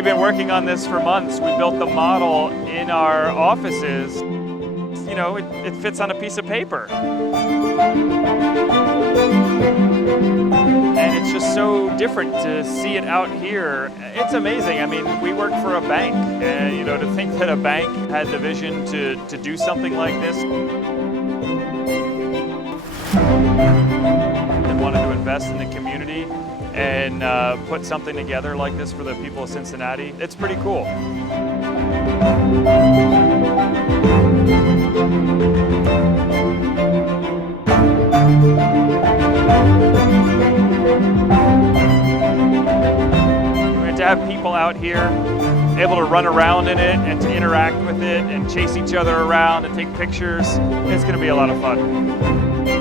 We've been working on this for months. We built the model in our offices. You know, it fits on a piece of paper. And it's just so different to see it out here. It's amazing. I mean, we work for a bank, and you know, to think that a bank had the vision to do something like this and wanted to invest in the community and put something together like this for the people of Cincinnati, it's pretty cool. To have people out here able to run around in it and to interact with it and chase each other around and take pictures, it's going to be a lot of fun.